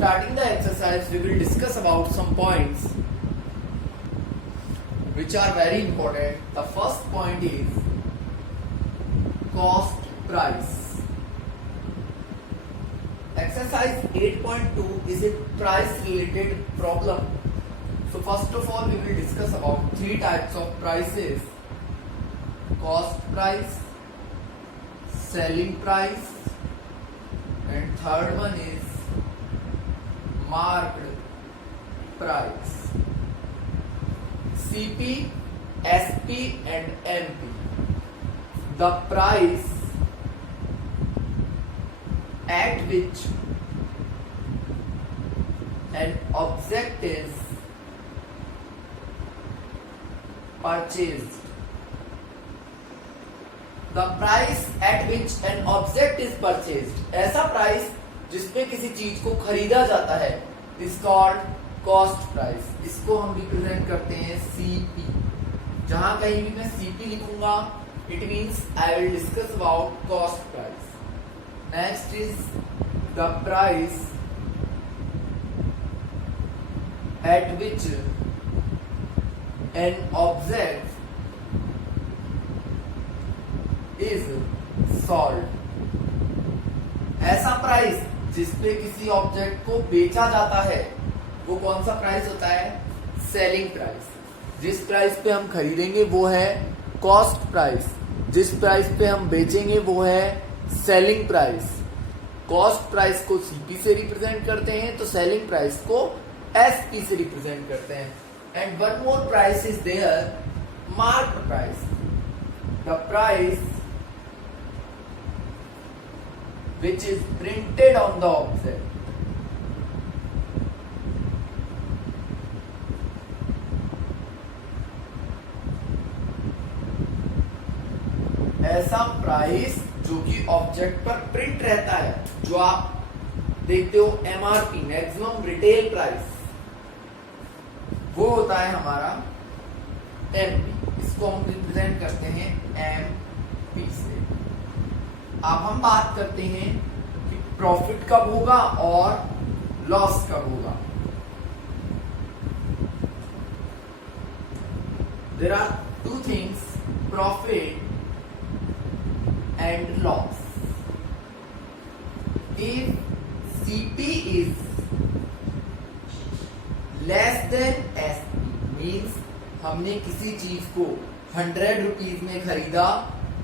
starting the exercise, we will discuss about some points which are very important. The first point is cost price. Exercise 8.2 is a price related problem. So first of all, we will discuss about three types of prices: cost price, selling price, and third one is marked price. CP, SP and MP. The price at which an object is purchased. The price at which an object is purchased. ऐसा price जिसपे किसी चीज को खरीदा जाता है is called cost price. इसको हम रिप्रेजेंट करते हैं CP. जहां कहीं भी मैं CP लिखूंगा, it means I will discuss about cost price. Next is the price at which an object is sold. ऐसा प्राइस जिसपे किसी ऑब्जेक्ट को बेचा जाता है वो कौन सा प्राइस होता है? Selling price. जिस प्राइस पे हम खरीदेंगे वो है कॉस्ट प्राइस. जिस प्राइस पे हम बेचेंगे वो है सेलिंग प्राइस. कॉस्ट प्राइस को सीपी से रिप्रेजेंट करते हैं तो सेलिंग प्राइस को एसपी से रिप्रेजेंट करते हैं. And one more price is there, marked price. The price which is printed on the object. ऐसा प्राइस जो कि ऑब्जेक्ट पर प्रिंट रहता है, जो आप देखते हो एमआरपी, मैक्सिमम रिटेल प्राइस, वो होता है हमारा एमपी. इसको हम रिप्रेजेंट करते हैं एमपी से. अब हम बात करते हैं कि प्रॉफिट कब होगा और लॉस कब होगा. There are two things, profit and loss. If CP is less than SP, means हमने किसी चीज को 100 रुपीज में खरीदा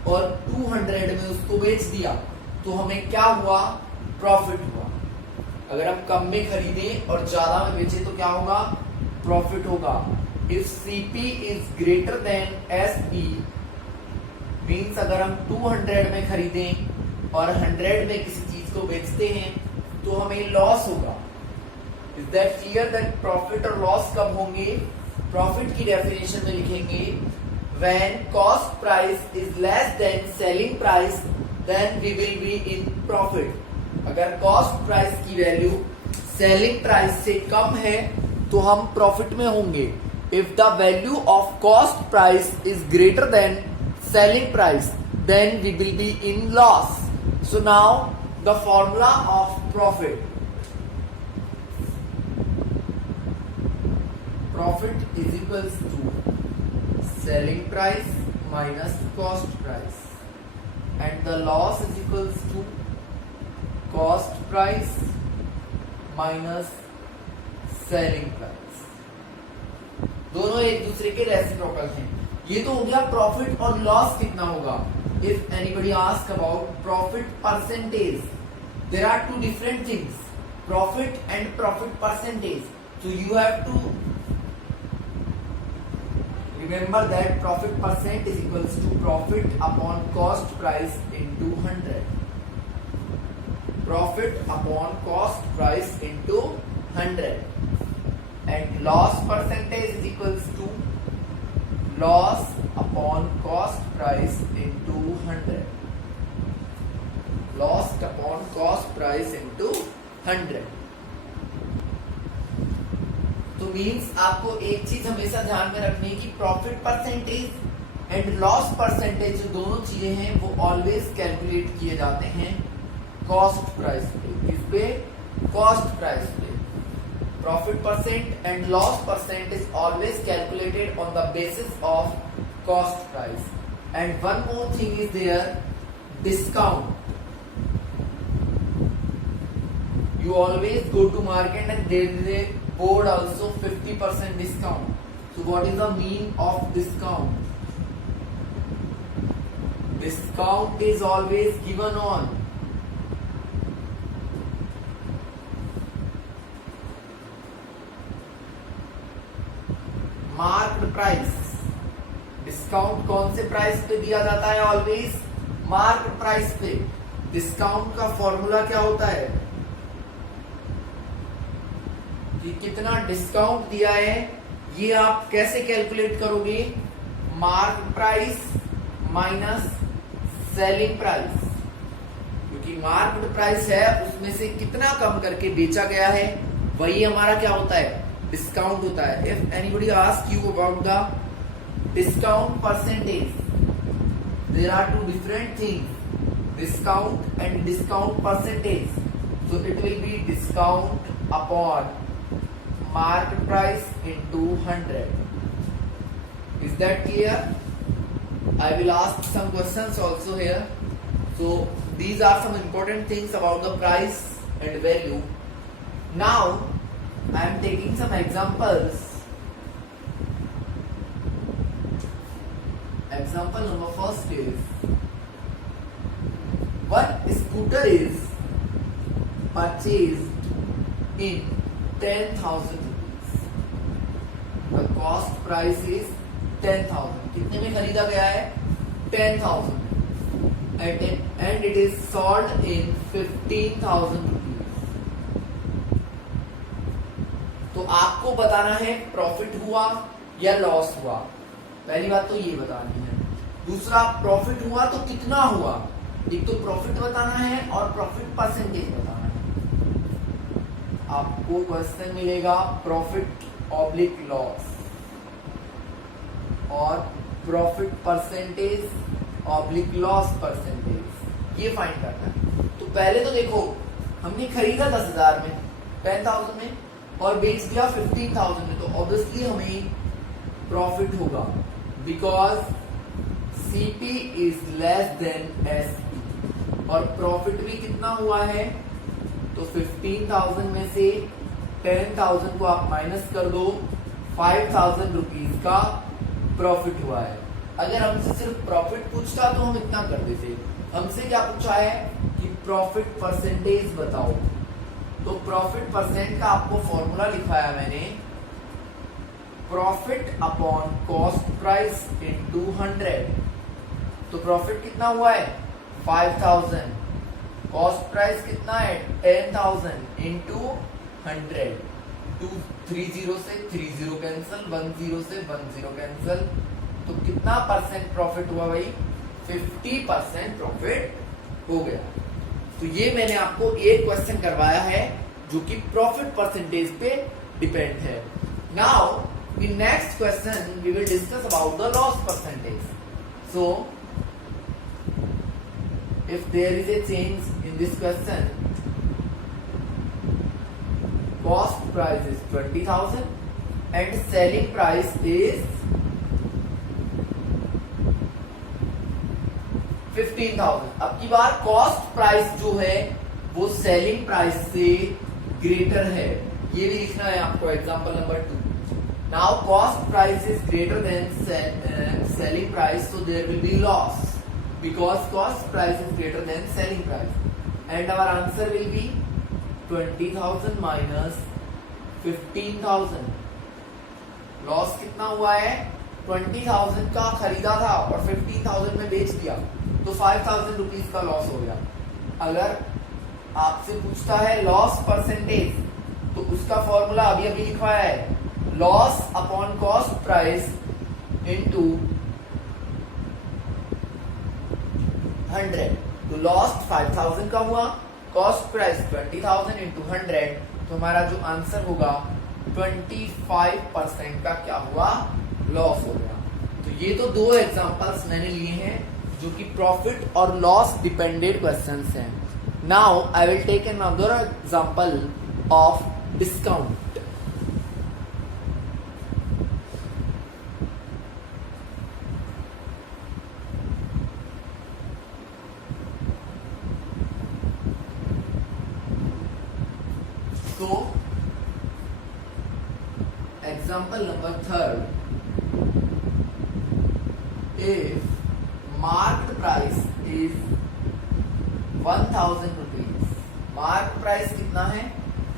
और 200 में उसको बेच दिया तो हमें क्या हुआ? प्रॉफिट हुआ. अगर हम कम में खरीदे और ज्यादा में बेचे तो क्या होगा? प्रॉफिट होगा. If CP is greater than SP, means अगर हम 200 में खरीदें और 100 में किसी चीज को बेचते हैं तो हमें लॉस होगा. Is that clear? That profit और लॉस कब होंगे? प्रॉफिट की डेफिनेशन में लिखेंगे when cost price is less than selling price, then we will be in profit. अगर cost price की वैल्यू selling price से कम है तो हम प्रॉफिट में होंगे. If the value of cost price is greater than selling price, then we will be in loss. So now the formula of profit. Profit is equals to selling price minus cost price, and the loss is equals to cost price minus selling price. दोनों एक दूसरे के reciprocal हैं. ये तो हो गया profit और लॉस कितना होगा. If anybody ask about profit percentage, there are two different things, profit and profit percentage. So you have to remember that profit percent is equals to profit upon cost price into 100. Profit upon cost price into 100. And loss percentage is equals to loss upon cost price into 100. Loss upon cost price into 100. तो means आपको एक चीज हमेशा ध्यान में रखनी है कि profit percentage and loss percentage जो दोनों चीजें हैं वो ऑलवेज कैलकुलेट किए जाते हैं कॉस्ट प्राइस पे. किस पे? कॉस्ट प्राइस पे. profit percent and loss percent is always calculated on the basis of cost price. And one more thing is there, discount. You always go to market and there is a board also 50% discount. So what is the mean of discount? Discount is always given on marked price. Discount कौन से price पे दिया जाता है? Always marked price पे. Discount का formula क्या होता है कि कितना डिस्काउंट दिया है, ये आप कैसे कैलकुलेट करोगे? Marked price minus selling price. क्योंकि मार्क्ड प्राइस है, उसमें से कितना कम करके बेचा गया है वही हमारा क्या होता है? डिस्काउंट होता है. If anybody ask you about the discount percentage, there are two different things, discount and discount percentage. So it will be discount upon market price into 100. Is that clear? I will ask some questions also here. So these are some important things about the price and value. Now I am taking some examples. Example number first is, one scooter is purchased in 10,000 rupees. The cost price is 10,000. कितने में खरीदा गया है? 10,000. And it is sold in 15,000 rupees. तो आपको बताना है profit हुआ या लॉस हुआ. पहली बात तो ये बतानी है. दूसरा, प्रॉफिट हुआ तो कितना हुआ. एक तो प्रॉफिट बताना है और प्रॉफिट परसेंटेज बताना है. आपको क्वेश्चन मिलेगा प्रॉफिट ऑब्लिक लॉस और profit percentage oblique loss percentage, ये फाइंड करना है. तो पहले तो देखो, हमने खरीदा 10,000 में, 10,000 में और बेच दिया 15,000 में, तो ऑब्वियसली हमें प्रॉफिट होगा because CP is less than SP. और प्रॉफिट भी कितना हुआ है? तो 15,000 में से 10,000 को आप माइनस कर दो, 5,000 रुपीज का प्रॉफिट हुआ है. अगर हमसे सिर्फ प्रॉफिट पूछता तो हम इतना कर देते. हमसे क्या पूछा है कि प्रॉफिट परसेंटेज बताओ. तो प्रॉफिट परसेंट का आपको फॉर्मूला लिखवाया मैंने, profit upon cost price into 100. तो प्रॉफिट कितना हुआ है? 5,000. कॉस्ट प्राइस कितना है? 10,000 इंटू 100. 30 से 30 कैंसल, 10 से 10 कैंसल. तो कितना परसेंट प्रॉफिट हुआ भाई? 50% प्रॉफिट हो गया. तो ये मैंने आपको एक क्वेश्चन करवाया है जो कि प्रॉफिट परसेंटेज पे डिपेंड है. Now in next question we will discuss about the loss percentage. So if there is a change in this question, cost price is 20,000 and selling price is 15,000. अब की बार cost price जो है वो selling price से greater है, ये भी लिखना है आपको. Example number 2. Now cost price is greater than selling price, so there will be loss because cost price is greater than selling price. And our answer will be 20,000 minus 15,000. Loss कितना हुआ है? 20,000 का खरीदा था और 15,000 में बेच दिया, तो 5,000 रुपीज का लॉस हो गया. अगर आपसे पूछता है लॉस परसेंटेज, तो उसका फॉर्मूला अभी अभी लिखवाया है, loss upon cost price into 100. तो लॉस 5,000 का हुआ, कॉस्ट प्राइस 20,000 इंटू 100. तो हमारा जो आंसर होगा 25% का क्या हुआ? लॉस हो गया. तो ये तो दो एग्जांपल्स मैंने लिए हैं जो कि प्रॉफिट और लॉस डिपेंडेड क्वेश्चंस हैं. Now I will take another example of discount. Example number third, if market price is 1000 rupees, market price कितना है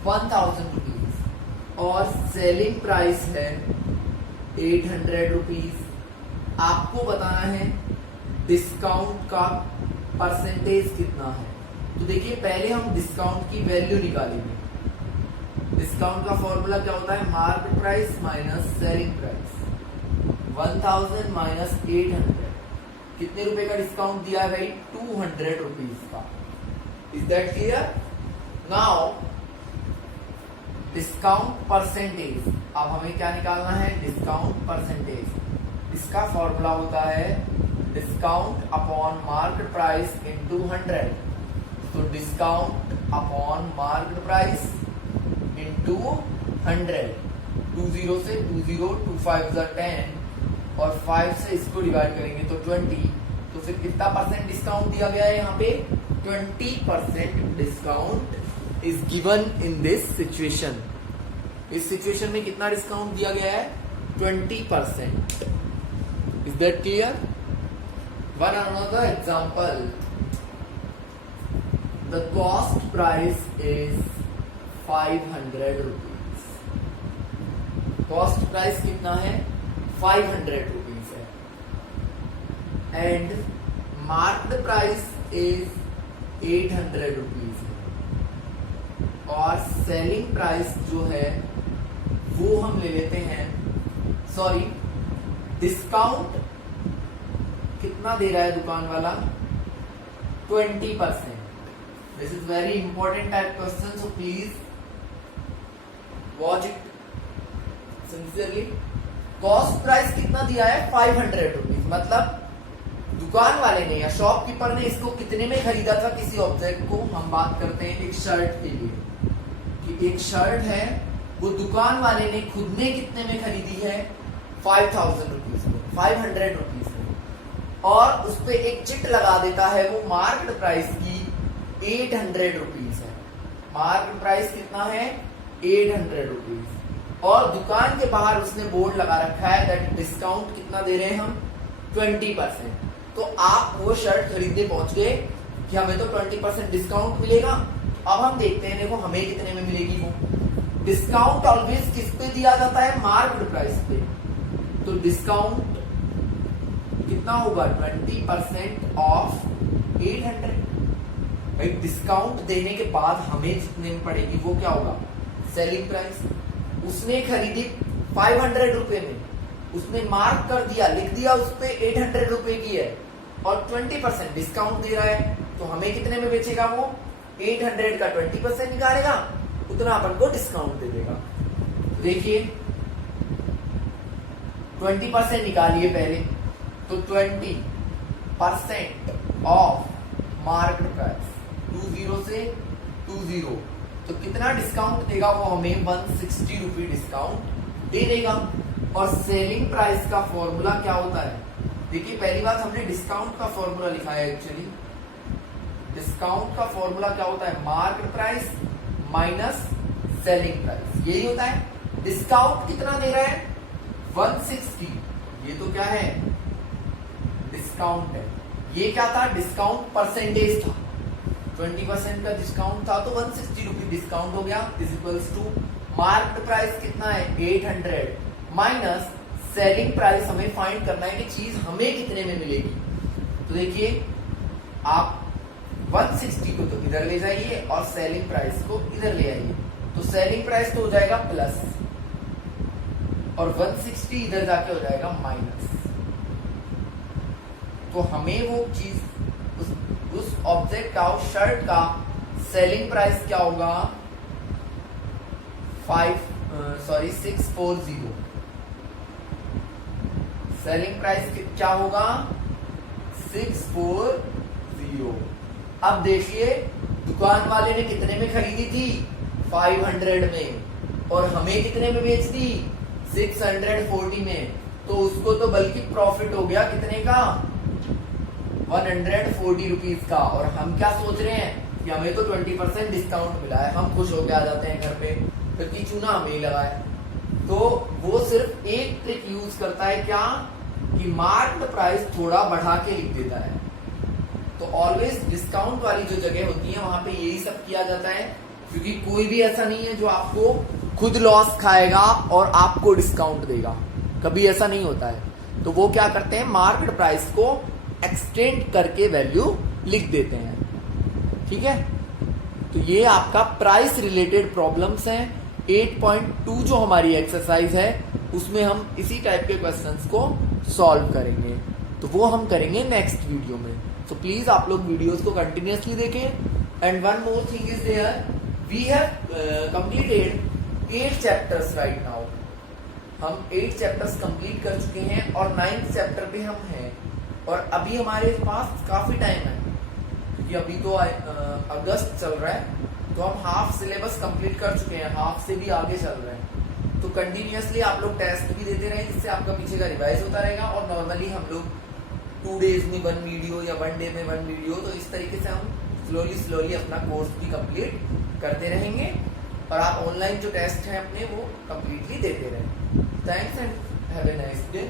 1000 रुपीज और सेलिंग प्राइस है 800 रुपीज। आपको बताना है डिस्काउंट का परसेंटेज कितना है। तो देखिए पहले हम डिस्काउंट की वैल्यू निकालेंगे। डिस्काउंट का फॉर्मूला क्या होता है, market price minus selling price. 1000 minus 800, कितने रुपए का डिस्काउंट दिया है भाई, 200 रुपीज का। Is that clear? Now discount percentage, अब हमें क्या निकालना है, डिस्काउंट परसेंटेज। इसका फॉर्मूला होता है discount upon market price into 100। तो discount upon market price into 100, 20 से 20, 2 5 10 और 5 से इसको डिवाइड करेंगे तो 20। तो फिर कितना परसेंट डिस्काउंट दिया गया है यहाँ पे, 20% discount is given in this situation. इस सिचुएशन में कितना डिस्काउंट दिया गया है, 20%। Is that clear? One another example, the cost price is 500 rupees. Cost price कितना है, 500 रुपीज है and market price is 800 rupees है और सेलिंग प्राइस जो है वो हम ले लेते हैं, सॉरी डिस्काउंट कितना दे रहा है दुकान वाला, 20%। This is very important type question, so please watch it sincerely. Cost price कितना दिया है, 500 रुपीज, मतलब दुकान वाले ने या शॉपकीपर ने इसको कितने में खरीदा था, किसी ऑब्जेक्ट को। हम बात करते हैं एक शर्ट के लिए कि एक शर्ट है, वो दुकान वाले ने खुद ने कितने में खरीदी है, 5000 रुपीज में, 500 रुपीज में, और उस पर एक चिट लगा देता है वो मार्केट प्राइस की 800 रुपीज है। मार्केट प्राइस कितना है, 800 रुपीज, और दुकान के बाहर उसने बोर्ड लगा रखा है दैट डिस्काउंट कितना दे रहे हैं हम, 20%। तो आप वो शर्ट खरीदने पहुंच गए कि हमें तो 20% डिस्काउंट मिलेगा। अब हम देखते हैं, देखो हमें कितने में मिलेगी वो। डिस्काउंट ऑलवेज किस पे दिया जाता है, मार्केट प्राइस पे। तो डिस्काउंट कितना होगा, 20% ऑफ 800। भाई डिस्काउंट देने के बाद हमें जितने में पड़ेगी वो क्या होगा, सेलिंग प्राइस। उसने खरीदी 500 रुपए में, उसने मार्क कर दिया, लिख दिया उस पे 800 रुपए की है और 20% डिस्काउंट दे रहा है, तो हमें कितने में बेचेगा वो, 800 का 20% निकालेगा, उतना अपन को डिस्काउंट दे देगा। देखिए 20% निकालिए पहले, तो 20% ऑफ मार्केट प्राइस 20 से 20, तो कितना डिस्काउंट देगा वो हमें, 160 रुपी डिस्काउंट दे देगा। और सेलिंग प्राइस का फॉर्मूला क्या होता है, देखिए पहली बात हमने डिस्काउंट का फॉर्मूला लिखा है। एक्चुअली डिस्काउंट का फॉर्मूला क्या होता है, market price minus selling price, यही होता है। डिस्काउंट कितना दे रहा है, 160, ये तो क्या है, डिस्काउंट है। ये क्या था, डिस्काउंट परसेंटेज था, 20% का डिस्काउंट था, तो 160 रुपी डिस्काउंट हो गया, is equals to market price कितना है, 800 माइनस सेलिंग प्राइस। हमें फाइंड करना है कि चीज हमें कितने में मिलेगी। तो देखिए आप 160 को तो इधर ले जाइए और सेलिंग प्राइस को इधर ले आइए, तो सेलिंग प्राइस तो हो जाएगा प्लस और 160 इधर जाके हो जाएगा माइनस। तो हमें वो चीज उस ऑब्जेक्ट का, उस शर्ट का सेलिंग प्राइस क्या होगा, 640। सेलिंग प्राइस क्या होगा, 640। अब देखिए दुकान वाले ने कितने में खरीदी थी, 500 में, और हमें कितने में बेच दी, 640 में। तो उसको तो बल्कि प्रॉफिट हो गया कितने का, 140 रुपीज का। और हम क्या सोच रहे हैं कि हमें तो 20% डिस्काउंट मिला है, हम खुश होकर आ जाते हैं घर पे, क्योंकि चूना हमें ही लगा है। तो वो सिर्फ एक ट्रिक यूज करता है, क्या कि मार्क्ड प्राइस थोड़ा बढ़ा के लिख देता है। तो ऑलवेज डिस्काउंट वाली जो जगह होती है वहां पे यही सब किया जाता है, क्योंकि कोई भी ऐसा नहीं है जो आपको खुद लॉस खाएगा और आपको डिस्काउंट देगा, कभी ऐसा नहीं होता है। तो वो क्या करते हैं, मार्केट प्राइस को एक्सटेंड करके वैल्यू लिख देते हैं। ठीक है, तो ये आपका प्राइस रिलेटेड प्रॉब्लम्स हैं। 8.2 जो हमारी एक्सरसाइज है उसमें हम इसी टाइप के क्वेश्चंस को सॉल्व करेंगे, तो वो हम करेंगे नेक्स्ट वीडियो में। तो प्लीज आप लोग वीडियोस को कंटिन्यूअसली देखें। And one more thing is there, we have completed 8 chapters right now. हम 8 चैप्टर्स कंप्लीट कर चुके हैं और 9th चैप्टर पे हम हैं, और अभी हमारे पास काफी टाइम है, क्योंकि अभी तो अगस्त चल रहा है, तो हम हाफ सिलेबस कंप्लीट कर चुके हैं, हाफ से भी आगे चल रहे हैं। तो कंटिन्यूअसली आप लोग टेस्ट भी देते रहे, जिससे आपका पीछे का रिवाइज होता रहेगा। और नॉर्मली हम लोग 2 डेज में 1 वीडियो या 1 डे में 1 वीडियो, तो इस तरीके से हम स्लोली अपना कोर्स भी कंप्लीट करते रहेंगे, और आप ऑनलाइन जो टेस्ट हैं अपने वो कंप्लीटली देते रहें। Thanks and have a nice day.